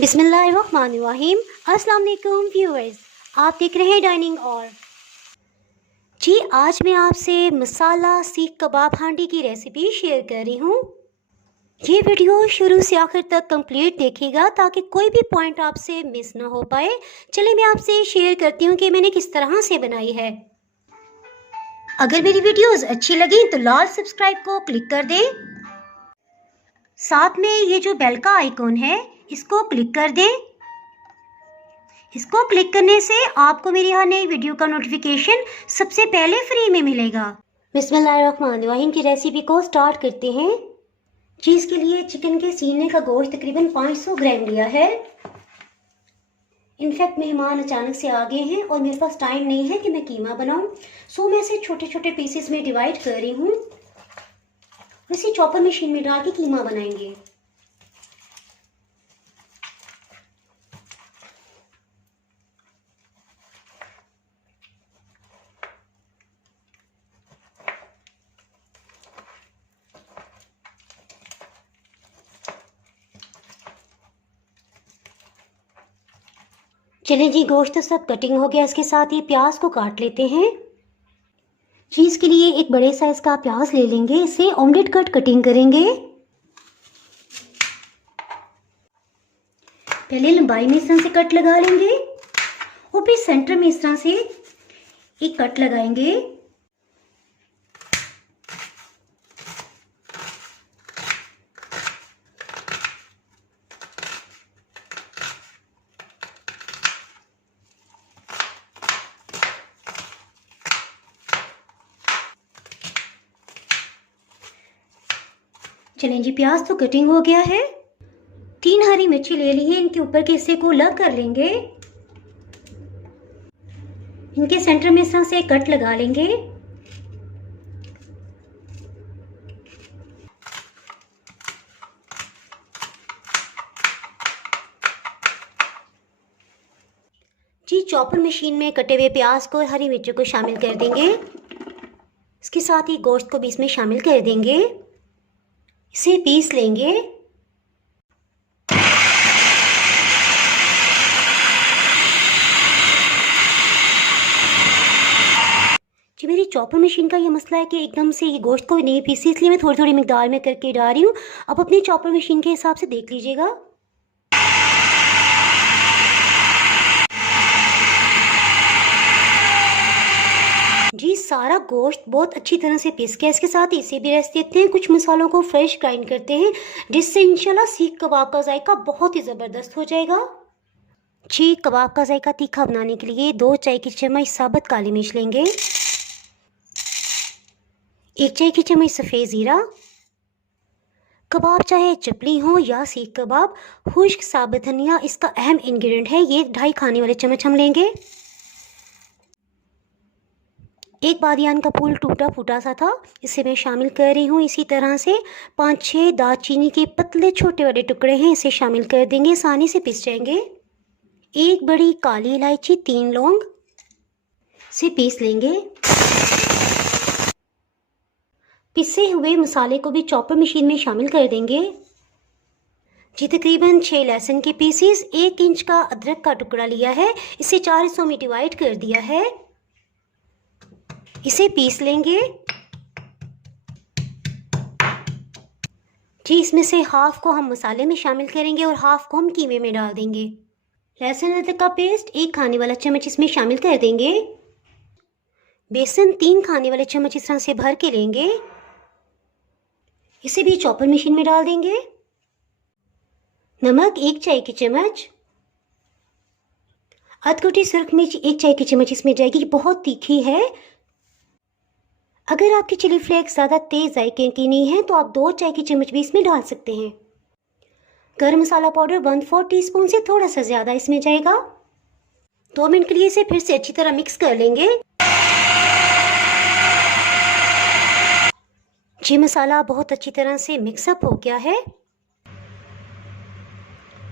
बिस्मिल्लाहिर्रहमानिर्रहीम। अस्सलाम वालेकुम व्यूअर्स, आप देख रहे हैं डाइनिंग और जी। आज मैं आपसे मसाला सीख कबाब हांडी की रेसिपी शेयर कर रही हूँ। ये वीडियो शुरू से आखिर तक कंप्लीट देखिएगा ताकि कोई भी पॉइंट आपसे मिस ना हो पाए। चलिए मैं आपसे शेयर करती हूँ कि मैंने किस तरह से बनाई है। अगर मेरी वीडियोस अच्छी लगी तो लाल सब्सक्राइब को क्लिक कर दें। साथ में ये जो बेल का आइकॉन है इसको क्लिक कर दें। इसको क्लिक करने से आपको मेरी हर नई वीडियो का नोटिफिकेशन सबसे पहले फ्री में मिलेगा। बिस्मिल्लाहिर्रहमानिर्रहीम की रेसिपी को स्टार्ट करते हैं। जी, इसके लिए चिकन के सीने का गोश्त तकरीबन 500 ग्राम लिया है। इनफैक्ट मेहमान अचानक से आ गए हैं और मेरे पास टाइम नहीं है कि मैं कीमा बनाऊं, सो मैं इसे छोटे छोटे पीसेस में डिवाइड कर रही हूँ। इसे चॉपर मशीन में डाल के कीमा बनाएंगे। चलिए जी, गोश्त तो सब कटिंग हो गया। इसके साथ ही प्याज को काट लेते हैं। जी, इसके लिए एक बड़े साइज का प्याज ले लेंगे। इसे ऑमलेट कट कटिंग करेंगे। पहले लंबाई में इस तरह से कट लगा लेंगे और फिर सेंटर में इस तरह से एक कट लगाएंगे। चलें जी, प्याज तो कटिंग हो गया है। 3 हरी मिर्ची ले ली है। इनके ऊपर के हिस्से को अलग कर लेंगे। इनके सेंटर में इस तरह से कट लगा लेंगे। जी, चॉपर मशीन में कटे हुए प्याज को हरी मिर्ची को शामिल कर देंगे। इसके साथ ही गोश्त को भी इसमें शामिल कर देंगे। इसे पीस लेंगे। जी, मेरी चॉपर मशीन का ये मसला है कि एकदम से ये गोश्त को नहीं पीसी, इसलिए मैं थोड़ी थोड़ी मिकदार में करके डाल रही हूँ। आप अपनी चॉपर मशीन के हिसाब से देख लीजिएगा। जी, सारा गोश्त बहुत अच्छी तरह से पीस गया। इसके साथ इसे भी रेस्ट देते हैं। कुछ मसालों को फ्रेश ग्राइंड करते हैं जिससे इंशाल्लाह सीख कबाब का जायका बहुत ही ज़बरदस्त हो जाएगा। जी, कबाब का जायका तीखा बनाने के लिए 2 चाय की चम्मच साबुत काली मिर्च लेंगे, 1 चाय की चम्मच सफ़ेद ज़ीरा। कबाब चाहे चपली हो या सीख कबाब, खुश्क साबुत धनिया इसका अहम इंग्रेडिएंट है। ये 2.5 खाने वाले चम्मच हम लेंगे। एक बादियान का फूल टूटा फूटा सा था, इसे मैं शामिल कर रही हूँ। इसी तरह से 5-6 दालचीनी के पतले छोटे बड़े टुकड़े हैं, इसे शामिल कर देंगे। आसानी से पिस जाएंगे। एक बड़ी काली इलायची, 3 लौंग, से पीस लेंगे। पिसे हुए मसाले को भी चॉपर मशीन में शामिल कर देंगे। जी, तकरीबन 6 लहसुन के पीसीस, 1 इंच का अदरक का टुकड़ा लिया है, इसे 4 हिस्सों में डिवाइड कर दिया है। इसे पीस लेंगे। जी, इसमें से हाफ को हम मसाले में शामिल करेंगे और हाफ को हम कीमे में डाल देंगे। लहसुन अदरक का पेस्ट 1 खाने वाला चम्मच इसमें शामिल कर देंगे। बेसन 3 खाने वाले चम्मच इस तरह से भर के लेंगे। इसे भी चॉपर मशीन में डाल देंगे। नमक 1 चाय की चम्मच, अधकुटी सुर्ख मिर्च 1 चाय की चम्मच इसमें जाएगी। बहुत तीखी है। अगर आपकी चिली फ्लेक्स ज़्यादा तेज़ जायके की नहीं है तो आप 2 चाय की चम्मच भी इसमें डाल सकते हैं। गरम मसाला पाउडर 1/4 टीस्पून से थोड़ा सा ज़्यादा इसमें जाएगा। 2 मिनट के लिए इसे फिर से अच्छी तरह मिक्स कर लेंगे। जी, मसाला बहुत अच्छी तरह से मिक्सअप हो गया है।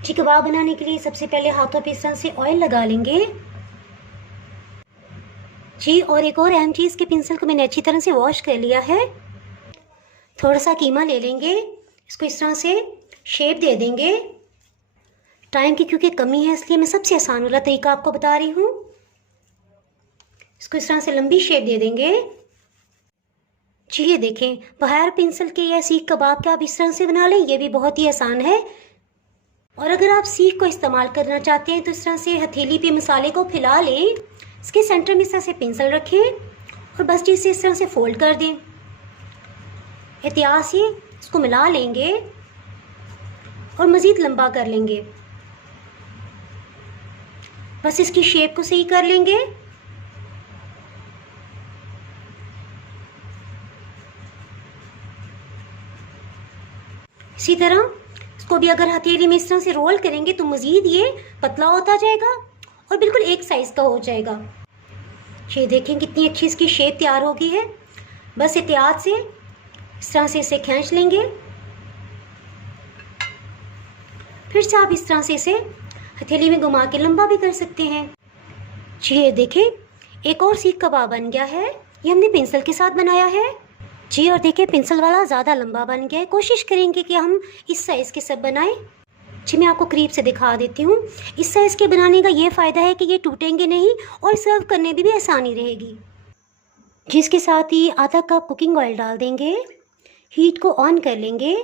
जी, कबाब बनाने के लिए सबसे पहले हाथों पे इस तरह से ऑयल लगा लेंगे। जी, और एक और अहम चीज़ के पिंसल को मैंने अच्छी तरह से वॉश कर लिया है। थोड़ा सा कीमा ले लेंगे, इसको इस तरह से शेप दे देंगे। टाइम की क्योंकि कमी है इसलिए मैं सबसे आसान वाला तरीका आपको बता रही हूँ। इसको इस तरह से लंबी शेप दे देंगे। जी ये देखें, बगैर पेंसिल के या सीख कबाब के आप इस तरह से बना लें, ये भी बहुत ही आसान है। और अगर आप सीख को इस्तेमाल करना चाहते हैं तो इस तरह से हथेली पे मसाले को फैला लें, इसके सेंटर में इस तरह से पेंसिल रखें और बस इसे इस तरह से फोल्ड कर दें। एहतियात से इसको मिला लेंगे और मज़ीद लंबा कर लेंगे। बस इसकी शेप को सही कर लेंगे। इसी तरह इसको भी अगर हथेली में इस तरह से रोल करेंगे तो मज़ीद ये पतला होता जाएगा और बिल्कुल एक साइज़ का हो जाएगा। ये देखें कितनी अच्छी इसकी शेप तैयार हो गई है। बस एहतियात से इस तरह से इसे खींच लेंगे। फिर से आप इस तरह से इसे हथेली में घुमा के लंबा भी कर सकते हैं। जी ये देखें, एक और सीख कबाब बन गया है। ये हमने पेंसिल के साथ बनाया है। जी और देखिए पेंसिल वाला ज़्यादा लंबा बन गया है। कोशिश करेंगे कि हम इस साइज़ के सब बनाएं। जी मैं आपको करीब से दिखा देती हूँ। इस साइज़ के बनाने का ये फ़ायदा है कि ये टूटेंगे नहीं और सर्व करने में भी आसानी रहेगी। जिसके साथ ही आधा कप कुकिंग ऑयल डाल देंगे, हीट को ऑन कर लेंगे।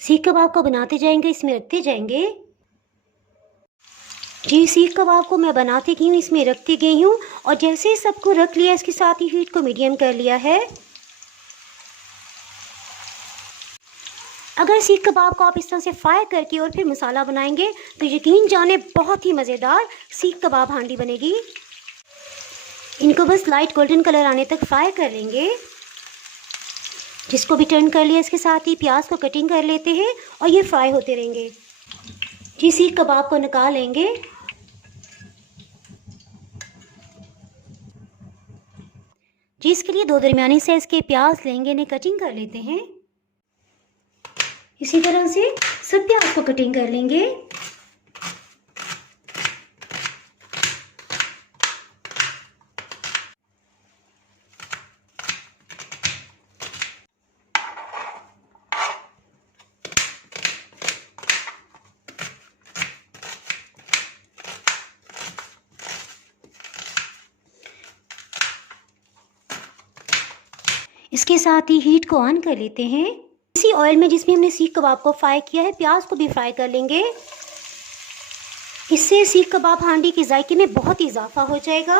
सीख कबाब को बनाते जाएंगे, इसमें रखते जाएंगे। जी सीख कबाब को मैं बनाते गई हूँ, इसमें रखती गई हूँ और जैसे ही सबको रख लिया इसके साथ ही हीट को मीडियम कर लिया है। अगर सीख कबाब को आप इस तरह से फ्राई करके और फिर मसाला बनाएंगे तो यकीन जाने बहुत ही मज़ेदार सीख कबाब हांडी बनेगी। इनको बस लाइट गोल्डन कलर आने तक फ्राई कर लेंगे। जिसको भी टर्न कर लिया इसके साथ ही प्याज को कटिंग कर लेते हैं और ये फ्राई होते रहेंगे। जी सीख कबाब को निकाल लेंगे। जी इसके लिए 2 दरमियानी साइज़ के प्याज लेंगे, इन्हें कटिंग कर लेते हैं। इसी तरह से सब प्याज को कटिंग कर लेंगे। इसके साथ ही हीट को ऑन कर लेते हैं। इसी ऑयल में जिसमें हमने सीख कबाब को फ्राई किया है प्याज को भी फ्राई कर लेंगे। इससे सीख कबाब हांडी के जायके में बहुत ही इजाफा हो जाएगा।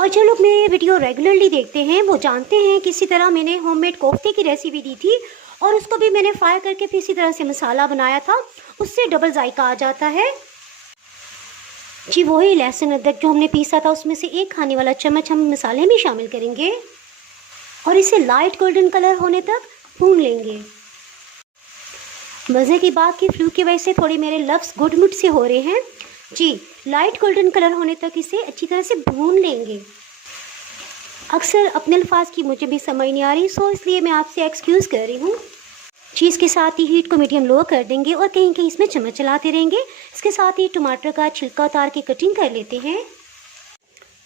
और जो लोग मेरे वीडियो रेगुलरली देखते हैं वो जानते हैं कि इसी तरह मैंने होममेड कोफ्ते की रेसिपी दी थी और उसको भी मैंने फ्राई करके फिर इसी तरह से मसाला बनाया था, उससे डबल जायका आ जाता है। जी वही लहसुन अदरक जो हमने पीसा था उसमें से 1 खाने वाला चम्मच हम मसाले में शामिल करेंगे और इसे लाइट गोल्डन कलर होने तक भून लेंगे। मज़े की बात कि फ्लू की वजह से थोड़े मेरे लफ्ज़ गुडमुट से हो रहे हैं। जी लाइट गोल्डन कलर होने तक इसे अच्छी तरह से भून लेंगे। अक्सर अपने अल्फाज की मुझे भी समझ नहीं आ रही, सो इसलिए मैं आपसे एक्सक्यूज़ कर रही हूँ। चीज़ के साथ ही हीट को मीडियम लो कर देंगे और कहीं कहीं इसमें चम्मच चलाते रहेंगे। इसके साथ ही टमाटर का छिलका उतार के कटिंग कर लेते हैं।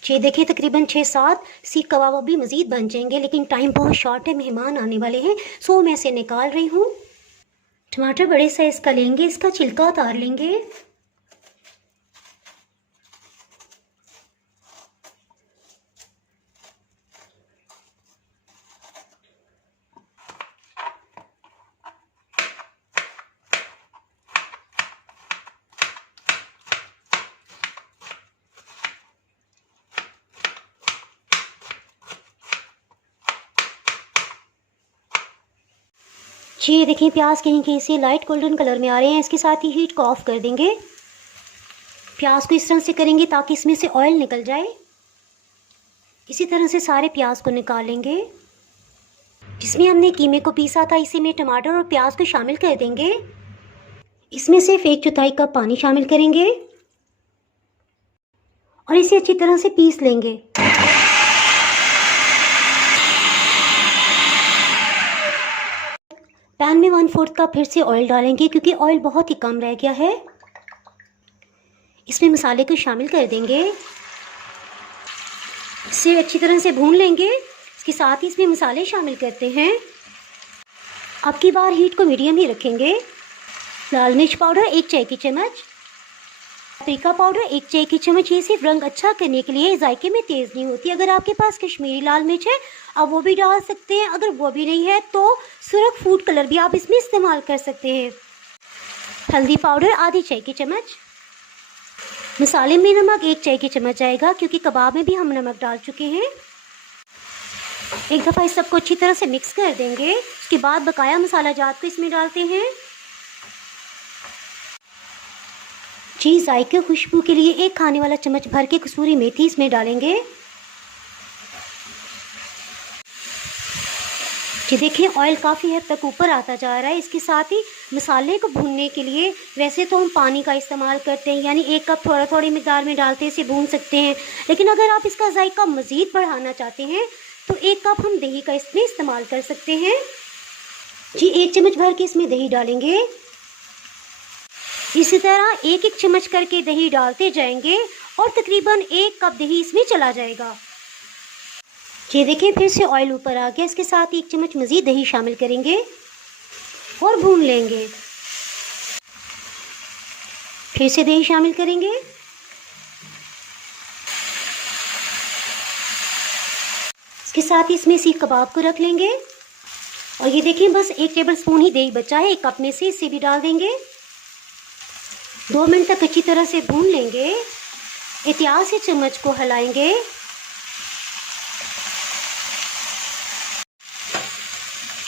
जी देखिए तकरीबन 6-7 सीख कबाब अभी मज़ीद बन जाएंगे, लेकिन टाइम बहुत शॉर्ट है, मेहमान आने वाले हैं, सो मैं इसे निकाल रही हूँ। टमाटर बड़े साइज़ का लेंगे, इसका छिलका उतार लेंगे। जी देखिए प्याज कहीं कहीं से लाइट गोल्डन कलर में आ रहे हैं। इसके साथ ही हीट को ऑफ कर देंगे। प्याज को इस तरह से करेंगे ताकि इसमें से ऑयल निकल जाए। इसी तरह से सारे प्याज को निकाल लेंगे। जिसमें हमने कीमे को पीसा था इसी में टमाटर और प्याज को शामिल कर देंगे। इसमें से 1/4 कप पानी शामिल करेंगे और इसे अच्छी तरह से पीस लेंगे। पैन में 1/4 कप फिर से ऑयल डालेंगे क्योंकि ऑयल बहुत ही कम रह गया है। इसमें मसाले को शामिल कर देंगे, इसे अच्छी तरह से भून लेंगे। इसके साथ ही इसमें मसाले शामिल करते हैं। अब की बार हीट को मीडियम ही रखेंगे। लाल मिर्च पाउडर 1 चाय की चम्मच, पापरिका पाउडर 1 चाय की चम्मच। ये सिर्फ रंग अच्छा करने के लिए, जायके में तेज़ नहीं होती। अगर आपके पास कश्मीरी लाल मिर्च है आप वो भी डाल सकते हैं। अगर वो भी नहीं है तो सुरख फूड कलर भी आप इसमें इस्तेमाल कर सकते हैं। हल्दी पाउडर आधी चाय की चम्मच। मसाले में नमक 1 चाय की चम्मच आएगा, क्योंकि कबाब में भी हम नमक डाल चुके हैं। एक दफ़ा इस सबको अच्छी तरह से मिक्स कर देंगे। उसके बाद बकाया मसाला जात को इसमें डालते हैं। जी जायके खुशबू के लिए 1 खाने वाला चम्मच भर के कसूरी मेथी इसमें डालेंगे। जी देखिए ऑयल काफ़ी हद तक ऊपर आता जा रहा है। इसके साथ ही मसाले को भूनने के लिए वैसे तो हम पानी का इस्तेमाल करते हैं, यानी 1 कप थोड़ा थोड़ी मिकदार में डालते इसे भून सकते हैं। लेकिन अगर आप इसका जायका मज़ीद बढ़ाना चाहते हैं तो 1 कप हम दही का इसमें इस्तेमाल कर सकते हैं। जी 1 चम्मच भर के इसमें दही डालेंगे। इसी तरह 1-1 चम्मच करके दही डालते जाएंगे और तकरीबन 1 कप दही इसमें चला जाएगा। ये देखिए फिर से ऑयल ऊपर आ गया। इसके साथ 1 चम्मच मज़ीद दही शामिल करेंगे और भून लेंगे। फिर से दही शामिल करेंगे। इसके साथ ही इसमें सीख कबाब को रख लेंगे। और ये देखिए बस 1 टेबलस्पून ही दही बचा है 1 कप में से, इसे भी डाल देंगे। 2 मिनट तक अच्छी तरह से भून लेंगे। एहतियात से चम्मच को हिलाएंगे।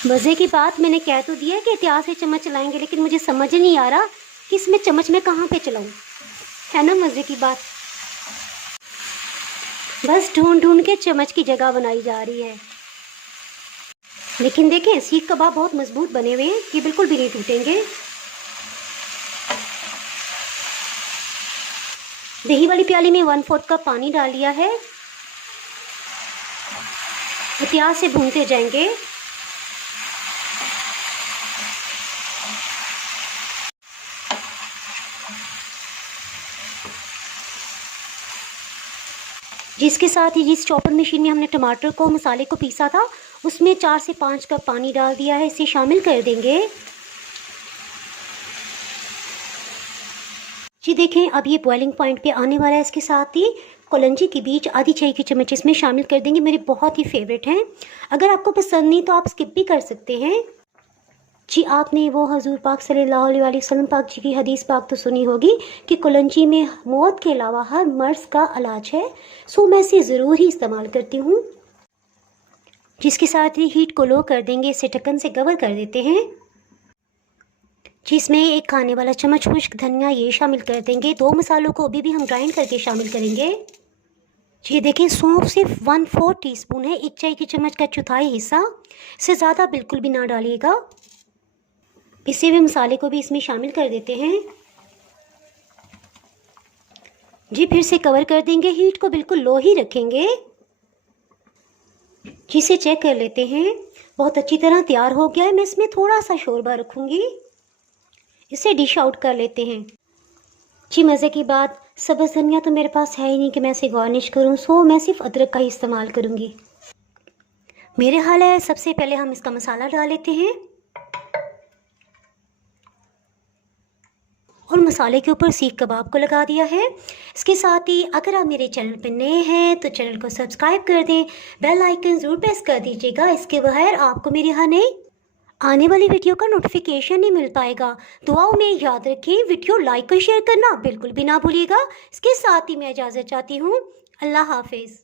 मज़े की बात, मैंने कह तो दिया कि एहतियात से चम्मच चलाएंगे, लेकिन मुझे समझ नहीं आ रहा कि इसमें चम्मच में कहाँ पे चलाऊं। है ना मज़े की बात। बस ढूंढ ढूंढ के चम्मच की जगह बनाई जा रही है। लेकिन देखें सीख कबाब बहुत मजबूत बने हुए हैं, ये बिल्कुल भी नहीं टूटेंगे। दही वाली प्याली में 1/4 कप पानी डाल लिया है। एहतियात से भूनते जाएंगे। जिसके साथ ही जिस चॉपर मशीन में हमने टमाटर को मसाले को पीसा था उसमें 4 से 5 कप पानी डाल दिया है, इसे शामिल कर देंगे। जी देखें अब ये बॉइलिंग पॉइंट पे आने वाला है। इसके साथ ही कलौंजी के बीज आधी चाय की चम्मच इसमें शामिल कर देंगे। मेरे बहुत ही फेवरेट हैं। अगर आपको पसंद नहीं तो आप स्किप भी कर सकते हैं। जी आपने वो हजूर पाक सल्लल्लाहु अलैहि वसल्लम पाक जी की हदीस पाक तो सुनी होगी कि कलौंजी में मौत के अलावा हर मर्ज़ का इलाज है। सो मैं इसे ज़रूर ही इस्तेमाल करती हूँ। जिसके साथ ही हीट को लो कर देंगे, इसे ढक्कन से कवर कर देते हैं। जिसमें 1 खाने वाला चम्मच खुश्क धनिया ये शामिल कर देंगे। 2 मसालों को अभी भी हम ग्राइंड करके शामिल करेंगे। ये देखें सौंफ सिर्फ 1/4 टीस्पून है, 1 चाय की चम्मच का चौथाई हिस्सा, इससे ज़्यादा बिल्कुल भी ना डालिएगा। इसे भी मसाले को भी इसमें शामिल कर देते हैं। जी फिर से कवर कर देंगे। हीट को बिल्कुल लो ही रखेंगे। जिसे चेक कर लेते हैं, बहुत अच्छी तरह तैयार हो गया है। मैं इसमें थोड़ा सा शोरबा रखूँगी। इसे डिश आउट कर लेते हैं। जी मज़े की बात, सब्ज़ धनिया तो मेरे पास है ही नहीं कि मैं इसे गार्निश करूँ, सो मैं सिर्फ अदरक का ही इस्तेमाल करूँगी। मेरे ख्याल है सबसे पहले हम इसका मसाला डाल लेते हैं और मसाले के ऊपर सीख कबाब को लगा दिया है। इसके साथ ही अगर आप मेरे चैनल पर नए हैं तो चैनल को सब्सक्राइब कर दें, बेल आइकन ज़रूर प्रेस कर दीजिएगा। इसके बगैर आपको मेरी हर नई आने वाली वीडियो का नोटिफिकेशन नहीं मिल पाएगा। दुआओं में याद रखें, वीडियो लाइक और शेयर करना बिल्कुल भी ना भूलिएगा। इसके साथ ही मैं इजाज़त चाहती हूँ। अल्लाह हाफिज़।